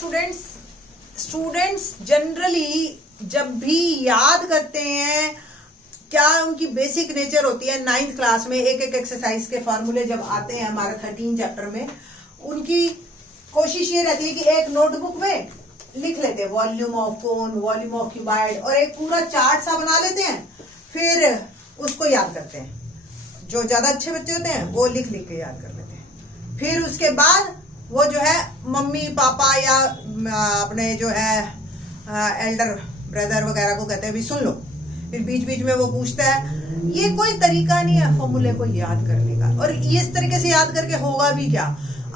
Students generally जब भी याद करते हैं, क्या उनकी बेसिक नेचर होती है, 9th क्लास में एक एक एक्सरसाइज के फॉर्मूले जब आते हैं हमारे 13 चैप्टर में, उनकी कोशिश ये रहती है कि एक नोटबुक में लिख लेते हैं volume of cone, volume of cuboid, और एक पूरा चार्ट सा बना लेते हैं, फिर उसको याद करते हैं। जो ज्यादा अच्छे बच्चे होते हैं वो लिख लिख के याद कर लेते हैं। फिर उसके बाद वो जो है मम्मी पापा या अपने जो है एल्डर ब्रदर वगैरह को कहते हैं भी सुन लो। फिर बीच बीच में वो पूछता है। ये कोई तरीका नहीं है फॉर्मूले को याद करने का, और इस तरीके से याद करके होगा भी क्या,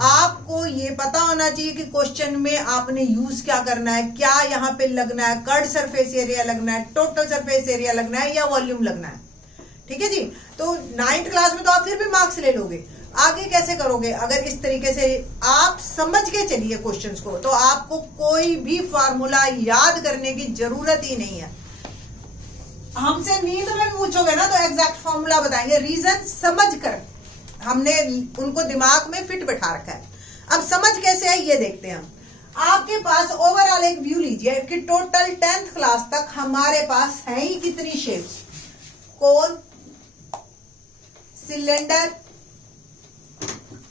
आपको ये पता होना चाहिए कि क्वेश्चन में आपने यूज क्या करना है, क्या यहाँ पे लगना है, कर्ड सरफेस एरिया लगना है, टोटल सरफेस एरिया लगना है या वॉल्यूम लगना है। ठीक है जी। तो 9th क्लास में तो आप फिर भी मार्क्स ले लोगे, आगे कैसे करोगे? अगर इस तरीके से आप समझ के चलिए क्वेश्चंस को, तो आपको कोई भी फार्मूला याद करने की जरूरत ही नहीं है। हमसे नींद में पूछोगे ना तो एग्जैक्ट फार्मूला बताएंगे, रीजन समझ कर हमने उनको दिमाग में फिट बैठा रखा है। अब समझ कैसे है ये देखते हैं हम। आपके पास ओवरऑल एक व्यू लीजिए कि टोटल 10th क्लास तक हमारे पास है ही कितनी शेप्स, कोन, सिलेंडर,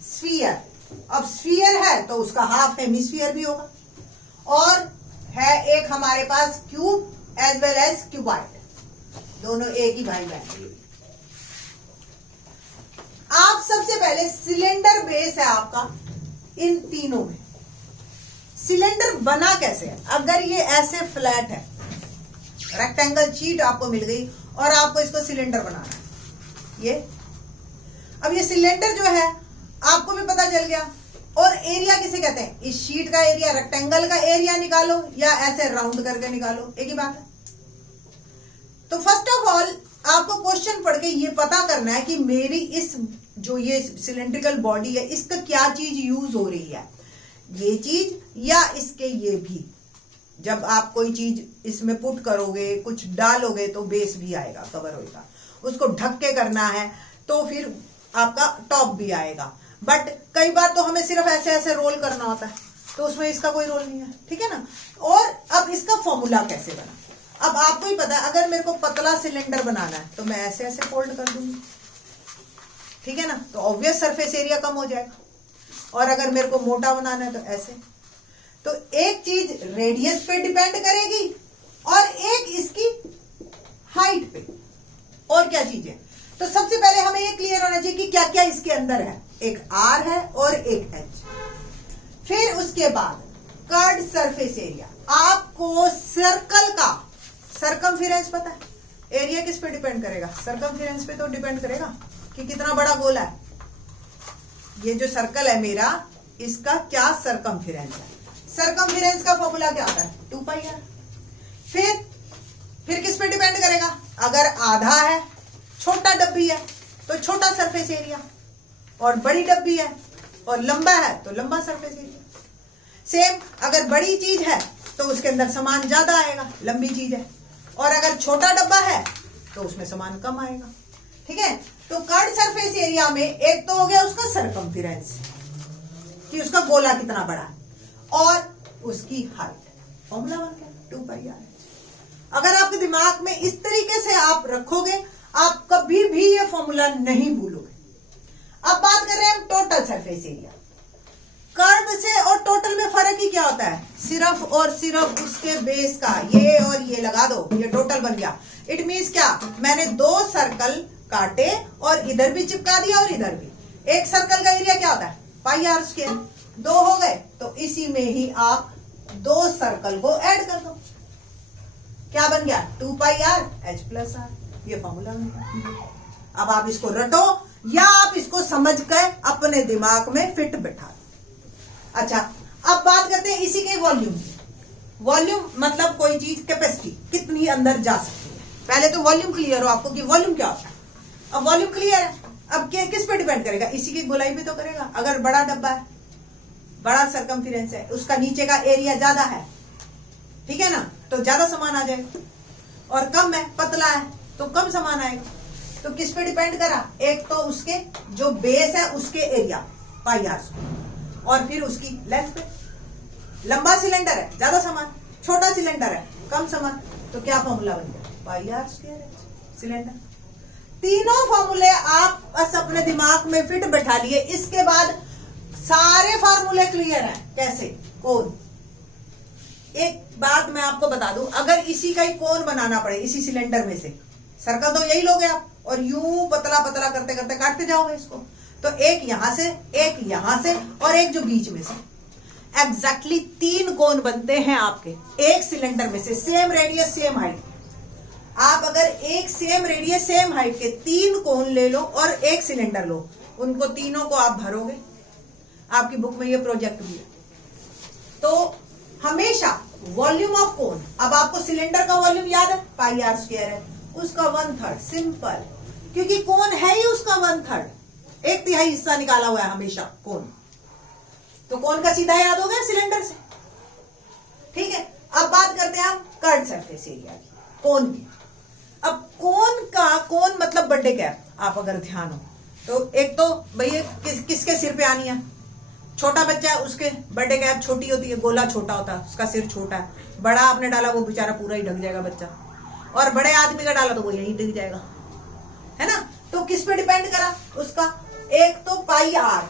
स्फीयर। अब स्फीयर है तो उसका हाफ हेमिस्फीयर भी होगा, और है एक हमारे पास cube as well as cuboid, दोनों एक ही भाई बहन। आप सबसे पहले सिलेंडर बेस है आपका इन तीनों में। सिलेंडर बना कैसे है? अगर ये ऐसे फ्लैट है, रेक्टेंगल शीट आपको मिल गई और आपको इसको सिलेंडर बनाना है, ये अब ये सिलेंडर जो है आपको भी पता चल गया। और एरिया किसे कहते हैं? इस शीट का एरिया, रेक्टेंगल का एरिया निकालो या ऐसे राउंड करके निकालो, एक ही बात है। तो फर्स्ट ऑफ ऑल आपको क्वेश्चन पढ़ के ये पता करना है कि मेरी इस जो ये सिलेंड्रिकल बॉडी है, इसका क्या चीज यूज हो रही है, ये चीज या इसके ये भी। जब आप कोई चीज इसमें पुट करोगे, कुछ डालोगे तो बेस भी आएगा, कवर होगा। उसको ढक के करना है तो फिर आपका टॉप भी आएगा। बट कई बार तो हमें सिर्फ ऐसे ऐसे रोल करना होता है, तो उसमें इसका कोई रोल नहीं है। ठीक है ना। और अब इसका फॉर्मूला कैसे बना, अब आपको ही पता है। अगर मेरे को पतला सिलेंडर बनाना है तो मैं ऐसे ऐसे फोल्ड कर दूंगी, ठीक है ना, तो ऑब्वियस सरफेस एरिया कम हो जाएगा। और अगर मेरे को मोटा बनाना है तो ऐसे। तो एक चीज रेडियस पे डिपेंड करेगी और एक इसकी हाइट पे, और क्या चीज है। तो सबसे पहले हमें ये क्लियर होना चाहिए कि क्या क्या इसके अंदर है। एक आर है और एक एच। फिर उसके बाद कर्ड सरफेस एरिया। आपको सर्कल का सरकमफेरेंस पता है? एरिया किस पे डिपेंड करेगा? सरकमफेरेंस पे तो डिपेंड करेगा कि कितना बड़ा गोला है। ये जो सर्कल है मेरा, इसका क्या सरकमफेरेंस है। सरकमफेरेंस का फॉर्मूला क्या आता है? 2πr। फिर किस पे डिपेंड करेगा? अगर आधा है, छोटा डब्बी है तो छोटा सरफेस एरिया, और बड़ी डब्बी है और लंबा है तो लंबा सरफेस एरिया। सेम अगर बड़ी चीज है तो उसके अंदर सामान ज्यादा आएगा, लंबी चीज है, और अगर छोटा डब्बा है तो उसमें सामान कम आएगा। ठीक है। तो कर्ड सरफेस एरिया में एक तो हो गया उसका सरकमफेरेंस कि उसका गोला कितना बड़ा है, और उसकी हाइट। फॉर्मूला बन गया 2πr। अगर आपके दिमाग में इस तरीके से आप रखोगे, आप कभी भी ये फॉर्मूला नहीं भूलोगे। अब बात कर रहे हैं हम टोटल सरफेस एरिया। कर्व से और टोटल में फर्क ही क्या होता है? सिर्फ और सिर्फ उसके बेस का। ये और ये लगा दो, ये टोटल बन गया। इट मीन्स क्या, मैंने 2 सर्कल काटे और इधर भी चिपका दिया और इधर भी। एक सर्कल का एरिया क्या होता है? πr²। 2 हो गए तो इसी में ही आप 2 सर्कल को ऐड कर दो। क्या बन गया? 2πr h+r। ये फॉर्मूला बन गया। अब आप इसको रटो या आप इसको समझ कर अपने दिमाग में फिट बैठा। अच्छा, अब बात करते हैं इसी के वॉल्यूम की। वॉल्यूम मतलब कोई चीज कैपेसिटी कितनी अंदर जा सकती है। पहले तो वॉल्यूम क्लियर हो आपको कि वॉल्यूम क्या होता है। अब वॉल्यूम क्लियर है, अब किस पे डिपेंड करेगा? इसी की गोलाई पे तो करेगा। अगर बड़ा डब्बा है, बड़ा सरकमफेरेंस है, उसका नीचे का एरिया ज्यादा है, ठीक है ना, तो ज्यादा सामान आ जाएगा। और कम है, पतला है, तो कम सामान आएगा। तो किस पे डिपेंड करा? एक तो उसके जो बेस है उसके एरिया πr², और फिर उसकी लेंथ पे। लंबा सिलेंडर है ज्यादा सामान, छोटा सिलेंडर है कम सामान, तो क्या फॉर्मूला बन गया, पाई आर स्क्वायर एच सिलेंडर। तीनों फॉर्मूले आप बस अपने दिमाग में फिट बैठा लिए, इसके बाद सारे फॉर्मूले क्लियर हैं। कैसे, कोन। एक बात मैं आपको बता दूं, अगर इसी का ही कोन बनाना पड़े इसी सिलेंडर में से, सर्कल तो यही लोगे आप और यूं पतला पतला करते करते काटते जाओगे इसको, तो एक यहां से, एक यहां से और एक जो बीच में से, एग्जैक्टली 3 कोन बनते हैं आपके एक सिलेंडर में से, सेम रेडियस सेम हाइट। आप अगर एक सेम रेडियस सेम हाइट के 3 कोन ले लो और एक सिलेंडर लो, उनको तीनों को आप भरोगे, आपकी बुक में ये प्रोजेक्ट भी है। तो हमेशा वॉल्यूम ऑफ कोन, अब आपको सिलेंडर का वॉल्यूम याद है, पाई आर स्क्वायर है, उसका 1/3 सिंपल, क्योंकि कोन है ही उसका 1/3, 1/3 हिस्सा निकाला हुआ है हमेशा कोन, तो कोन का सीधा याद हो गया सिलेंडर से। ठीक है, अब बात करते हैं हम कर्व्ड सरफेस एरिया की, कोन की। अब कोन मतलब बर्थडे कैप, आप अगर ध्यान हो तो एक तो भैया किसके सिर पे आनी है, छोटा बच्चा है उसके बर्थडे कैप छोटी होती है, गोला छोटा होता है, उसका सिर छोटा है। बड़ा आपने डाला वो बेचारा पूरा ही ढक जाएगा बच्चा, और बड़े आदमी का डाला तो वो यही ढक जाएगा, है ना। तो किस पे डिपेंड करा उसका, एक तो पाई आर,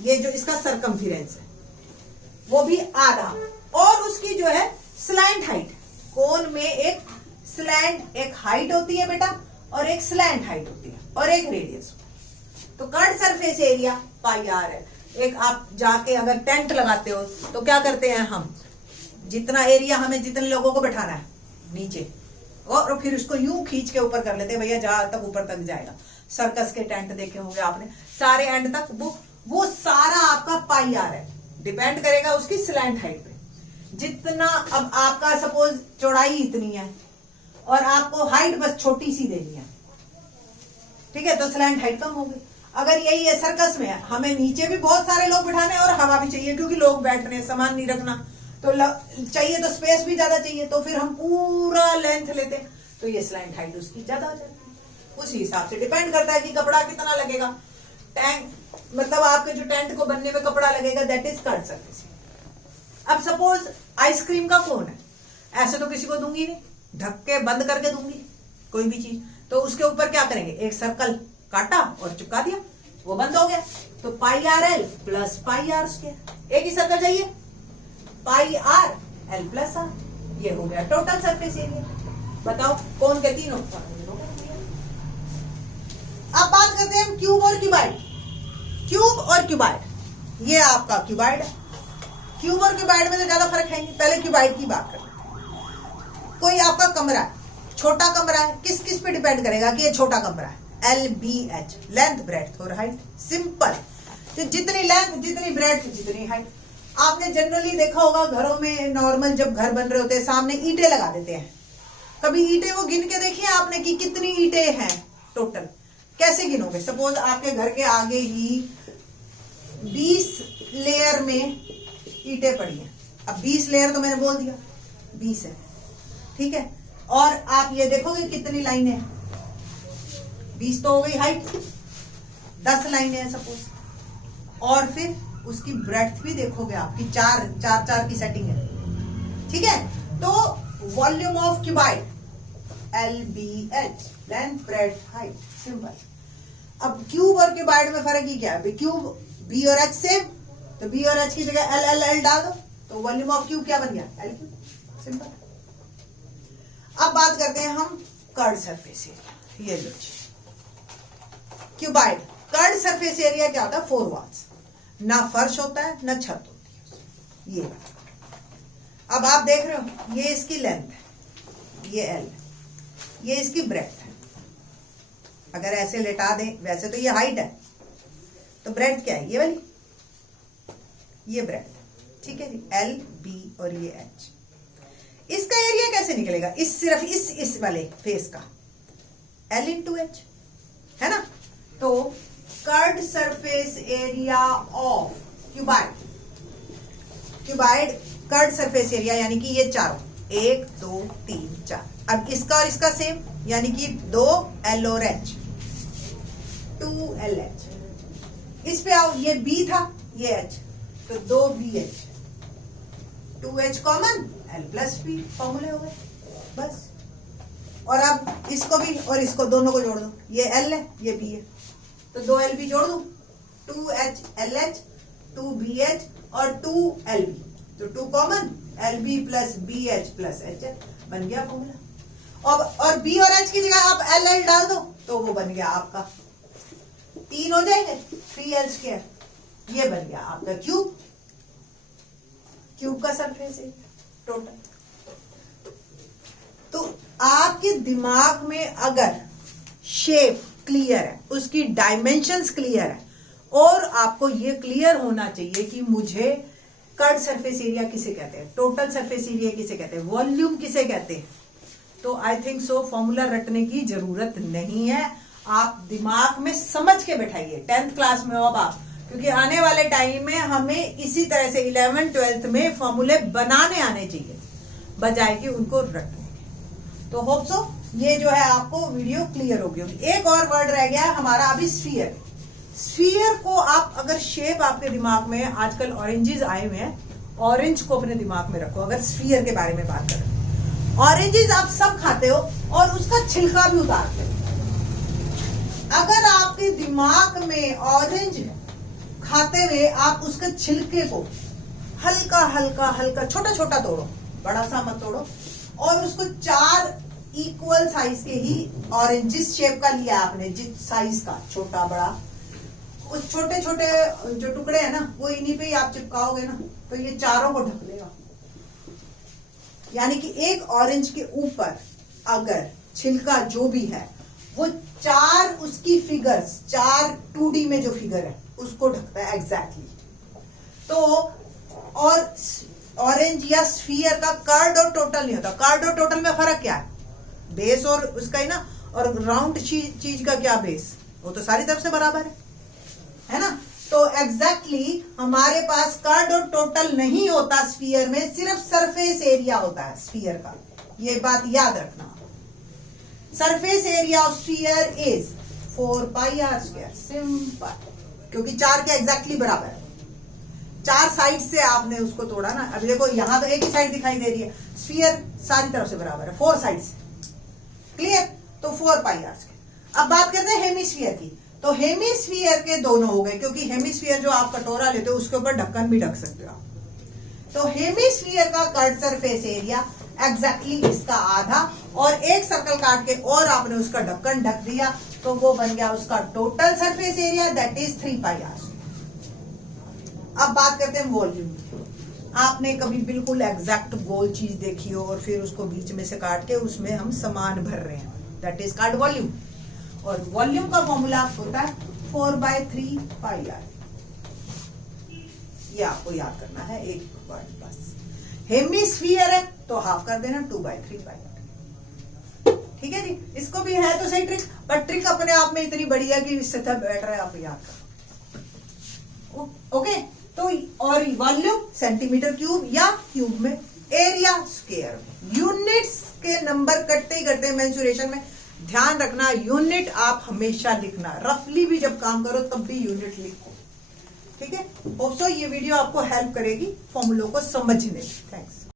ये जो इसका सरकमफिरेंस है वो भी आधा, और उसकी जो है स्लैंट हाइट, कोन में एक स्लैंट, एक हाइट होती है बेटा और एक स्लैंट हाइट होती है और एक रेडियस। तो curved surface area pi r है। एक आप जाके अगर टेंट लगाते हो तो क्या करते हैं हम, जितना एरिया हमें जितने लोगों को बैठाना है नीचे, और फिर उसको यूं खींच के ऊपर कर लेते हैं, भैया जहां तक ऊपर तक जाएगा। सर्कस के टेंट देखे होंगे आपने, सारे एंड तक वो सारा आपका पाई आर है, डिपेंड करेगा उसकी स्लैंट हाइट पे। जितना अब आपका सपोज चौड़ाई इतनी है और आपको हाइट बस छोटी सी देनी है, ठीक है, तो स्लैंट हाइट कम होगी। अगर यही है सर्कस में हमें नीचे भी बहुत सारे लोग बिठाने और हवा भी चाहिए, क्योंकि लोग बैठने सामान नहीं रखना तो चाहिए, तो स्पेस भी ज्यादा चाहिए, तो फिर हम पूरा लेंथ लेते, तो ये स्लैंट हाइट उसकी ज्यादा हो जाती है। उसी हिसाब से डिपेंड करता है कि कपड़ा कितना लगेगा, टैंक मतलब आपके जो टेंट को बनने में कपड़ा लगेगा, दैट इज कर्व्ड सरफेस। अब सपोज आइसक्रीम का कोन है, ऐसे तो किसी को दूंगी नहीं, ढक के बंद करके दूंगी कोई भी चीज, तो उसके ऊपर क्या करेंगे, एक सर्कल काटा और चिपका दिया, वो बंद हो गया, तो pi r l plus pi r square. एक ही सर्कल चाहिए, pi r l plus r, ये हो गया टोटल सरफेस एरिया। बताओ कौन के तीनों। अब बात करते हैं क्यूब और क्यूबाइड। क्यूब और क्यूबाइड, ये आपका क्यूबाइड है। क्यूब और क्यूबाइड में तो ज्यादा फर्क है नहीं, पहले क्यूबाइड की बात करते हैं। कोई आपका कमरा है, छोटा कमरा है, किस किस पे डिपेंड करेगा कि ये छोटा कमरा है, LBH, लेंथ ब्रेड्थ और हाइट, सिंपल। तो जितनी लेंथ जितनी ब्रेड्थ जितनी हाइट। आपने जनरली देखा होगा घरों में, नॉर्मल जब घर बन रहे होते हैं सामने ईंटें लगा देते हैं, कभी ईंटें वो गिन के देखिए आपने कि कितनी ईंटें हैं टोटल, कैसे गिनोगे। सपोज आपके घर के आगे ही 20 लेयर में ईंटें पड़ी हैं, अब 20 लेयर तो मैंने बोल दिया 20 है, ठीक है, और आप ये देखोगे कितनी लाइनें हैं, 20 तो हो गई हाइट, 10 लाइनें हैं सपोज, और फिर उसकी ब्रेड्थ भी देखोगे आपकी 4 की सेटिंग है, ठीक है। तो volume of cuboid LBH, length breadth height, simple. अब क्यूब और क्यूबाइड में फर्क ही क्या है, क्यूब B और H सेम, तो B और H की जगह L डाल दो, तो वॉल्यूम ऑफ क्यूब क्या बन गया, L क्यूब, सिंपल। अब बात करते हैं हम कर्व्ड सरफेस एरिया। ये लो क्यूबाइड, कर्व्ड सरफेस एरिया क्या होता है, 4 वॉल्स, ना फर्श होता है ना छत होती है, ये। अब आप देख रहे हो ये इसकी लेंथ है, ये L, ये इसकी ब्रेड्थ है। अगर ऐसे लेटा दें, वैसे तो ये हाइट है, तो ब्रेड्थ क्या है, ये वाली, ये ब्रेड्थ, ठीक है जी, L B और ये H। इसका एरिया कैसे निकलेगा, इस सिर्फ इस वाले फेस का L इंटू H, है ना। तो curved surface area of cuboid, cuboid curved surface area यानी कि ये चारों, 1 2 3 4। अब इसका और इसका सेम, यानी कि 2 L और H, 2 LH। इस पे आओ, ये B था ये H, तो 2 BH, 2H common, L plus P, फॉर्मूले हो गए बस। और अब इसको भी और इसको दोनों को जोड़ दो, ये L है ये B है, तो 2LB जोड़ दो, 2HLH 2BH और 2LB, तो 2 common, LB plus BH plus HL बन गया फॉर्मूला। और B और H की जगह आप LL डाल दो तो वो बन गया आपका 3 हो जाएंगे, 3L², ये बन गया आपका क्यूब, क्यूब का सरफेस एरिया टोटल। तो आपके दिमाग में अगर शेप क्लियर है, उसकी डायमेंशंस क्लियर है, और आपको ये क्लियर होना चाहिए कि मुझे कर्व सरफेस एरिया किसे कहते हैं, टोटल सरफेस एरिया किसे कहते हैं, वॉल्यूम किसे कहते हैं, तो आई थिंक सो फॉर्मूला रटने की जरूरत नहीं है। आप दिमाग में समझ के बैठाइए, 10th क्लास में हो अब आप, क्योंकि आने वाले टाइम में हमें इसी तरह से 11th 12th में फॉर्मूले बनाने आने चाहिए बजाय कि उनको रटने के। तो होप सो ये जो है आपको वीडियो क्लियर होगी। एक और वर्ड रह गया है हमारा अभी, स्फीयर। स्फीयर को आप अगर शेप आपके दिमाग में, आजकल ऑरेंजेस आए हुए हैं, ऑरेंज को अपने दिमाग में रखो। अगर स्फीयर के बारे में बात करें, ऑरेंजेस आप सब खाते हो और उसका छिलका भी उतारते हो। अगर आपके दिमाग में ऑरेंज खाते हुए आप उसके छिलके को हल्का हल्का हल्का छोटा छोटा तोड़ो, बड़ा सा मत तोड़ो, और उसको 4 इक्वल साइज के ही ऑरेंज जिस शेप का लिया आपने, जिस साइज का, छोटा बड़ा, उस छोटे छोटे जो टुकड़े हैं ना वो इन्हीं पे ही आप चिपकाओगे ना, तो ये चारों को ढक लेगा। यानी कि एक ऑरेंज के ऊपर अगर छिलका जो भी है वो 4 उसकी फिगर्स, 4 2D में जो फिगर है उसको ढकता है एग्जैक्टली। तो और ऑरेंज या स्फीयर का कर्ड और टोटल नहीं होता। कर्ड और टोटल में फर्क क्या है, बेस और उसका ही ना, और राउंड चीज का क्या बेस, वो तो सारी तरफ से बराबर है ना। तो एग्जैक्टली हमारे पास कर्ड और टोटल नहीं होता स्फीयर में, सिर्फ सरफेस एरिया होता है स्फीयर का, ये बात याद रखना। Surface area of sphere is 4πr², simple, क्योंकि 4 के एग्जैक्टली बराबर है। 4 साइड से आपने उसको तोड़ा ना, अभी देखो यहां तो एक ही साइड दिखाई दे रही है, स्फीयर सारी तरफ से बराबर है 4 साइड से, क्लियर। तो 4πr²। अब बात करते हैं हेमिस्फीयर की। तो हेमिस्फीयर के दोनों हो गए, क्योंकि हेमिस्फीयर जो आप कटोरा लेते हो उसके ऊपर ढक्कन भी ढक सकते हो आप। तो हेमिस्फीयर का कर्व सरफेस एरिया एग्जैक्टली इसका आधा, और एक सर्कल काट के और आपने उसका ढक्कन ढक दिया, तो वो बन गया उसका total surface area, that is 3πr²। अब बात करते हैं वॉल्यूम की। आपने कभी बिल्कुल एग्जैक्ट गोल चीज देखी हो और फिर उसको बीच में से काट के उसमें हम सामान भर रहे हैं, दैट इज कॉल्ड वॉल्यूम। और वॉल्यूम का फॉर्मूला होता है 4/3πr। ये आपको याद करना है एक वर्ड बस। हेमिस्फीयर है तो हाफ कर देना 2/3πr। ठीक है जी, इसको भी है तो सही ट्रिक, पर ट्रिक अपने आप में इतनी बड़ी है कि इससे बेटर है आप याद करो। ओके, तो और वॉल्यूम सेंटीमीटर क्यूब या क्यूब में, एरिया स्क्वायर में। यूनिट्स के नंबर कटते ही करते हैं मेंसुरेशन में, ध्यान रखना यूनिट आप हमेशा लिखना, रफली भी जब काम करो तब भी यूनिट लिखो। ठीक है, होप सो ये वीडियो आपको हेल्प करेगी फॉर्मूलों को समझने में। थैंक्स।